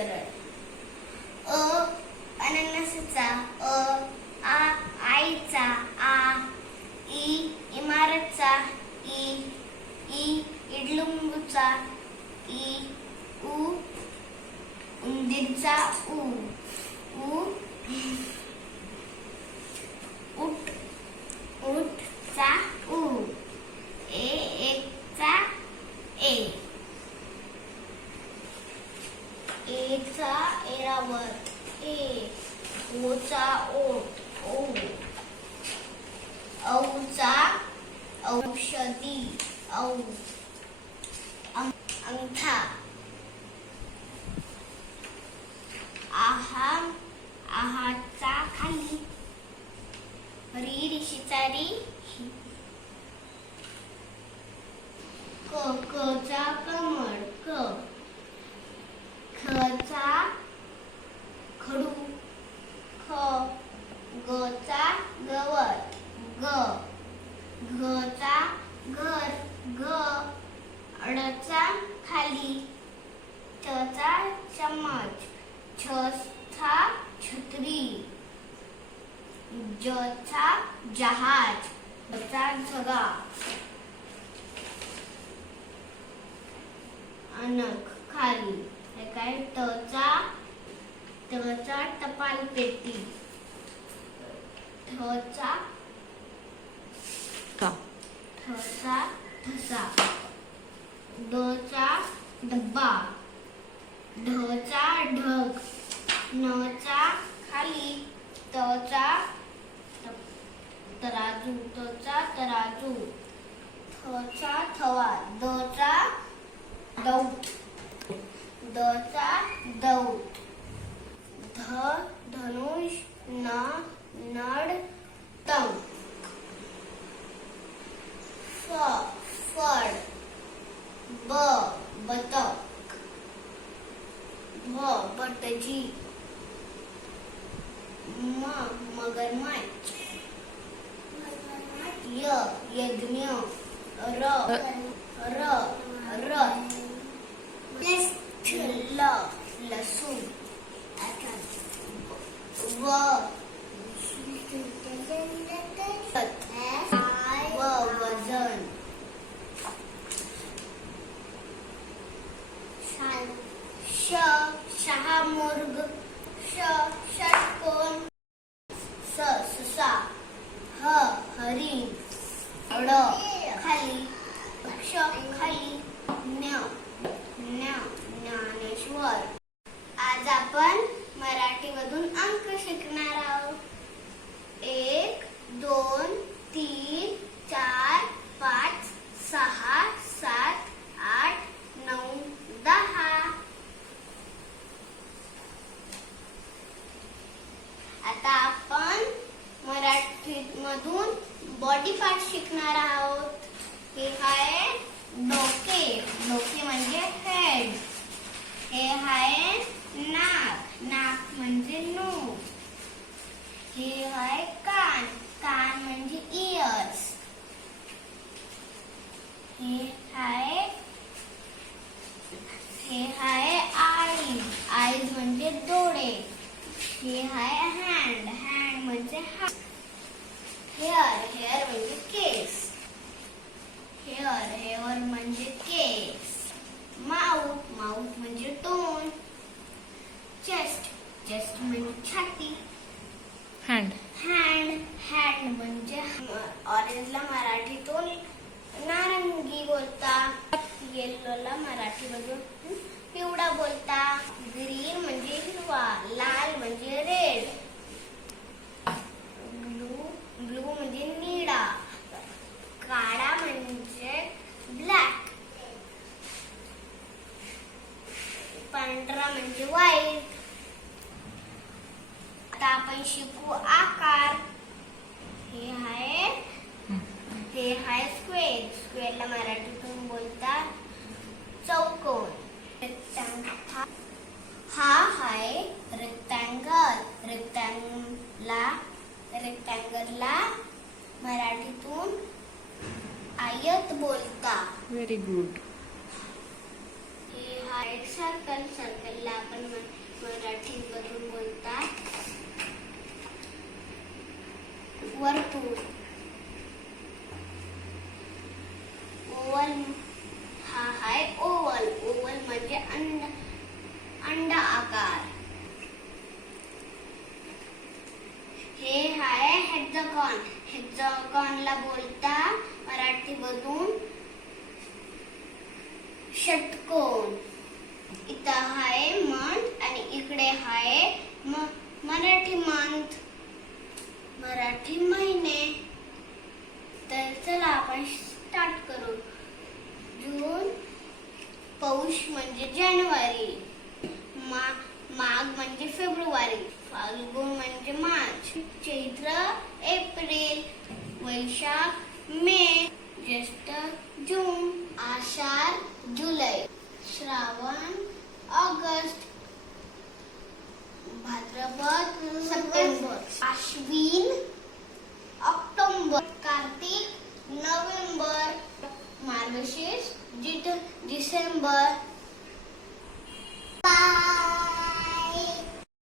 सरळ अ अननसचा अ आ आईचा आ ई इमारतचा ई ई इडलुंबूचा ई उ उंदीरचा उ उ औचा औषधी औ अंगठा. अडचा खाली चचा चम्मच छचा छत्री जचा जहाज चा झगा अनक खाली. काय? टचा टचा टपाल पेटी ठचा ठसा ठसा. डचा डब्बा ढचा ढग. नचा खाली. तचा तराजू. तचा तराजू. थचा थवा. दचा दौट दचा दौट ध धनुष न नड बतक भ बटजी म मगरमच्छ. य यज्ञ र. शहामुर्ग श षटकोन स ससा ह हरिण ड खाली क्ष खाली न ज्ञ ज्ञानेश्वर. आज आपण मराठीमधून अंक शिकणार आहोत. एक दोन तीन मधून बॉडी पार्ट शिकणार आहोत. हे आहे डोके. डोके म्हणजे हेड हे आहे नाक. नाक म्हणजे नोज हे आहे कान. कान म्हणजे इयर्स हे आहे हे आहे आईज आईज म्हणजे डोळे. हे आहे हँड हँड म्हणजे हात. हेअर हेअर म्हणजे केस. हेअर हेअर म्हणजे केस. माउथ माउथ म्हणजे तोंड. चेस्ट चेस्ट म्हणजे छाती. हँड हँड हँड म्हणजे ऑरेंजला मराठीतून नारंगी बोलता. येल्लोला मराठीमधून पिवळा बोलता. ग्रीन म्हणजे हिरवा लाल म्हणजे रेड आपण शिकू आकार. हे आहे. हे आहे स्क्वेअर स्क्वेअरला मराठीतून बोलतात चौकोन. हा आहे रेक्टँगल रेक्टँगला रेक्टँगलला मराठीतून आयत बोलता व्हेरी गुड हे हा एक सर्कल सर्कलला आपण म- मराठीत बदलून बोलतात. वर्तुळ ओवल हा आहे ओवल ओवल म्हणजे अंड अंडा आकार. हे आहे हेक्झागॉन हेक्झागॉनला बोलता मराठीमधून षटकोन. इथं आहे मंथ आणि इकडे आहे म- मराठी मंथ तीन महिने? तर चला आपण स्टार्ट करू. जून पौष म्हणजे जानेवारी. मा माघ म्हणजे फेब्रुवारी. फाल्गुन म्हणजे मार्च. चैत्र एप्रिल. वैशाख मे. ज्येष्ठ जून. आषाढ जुलै. श्रावण ऑगस्ट. भाद्रपद सप्टेंबर. आश्विन Luxemburgo.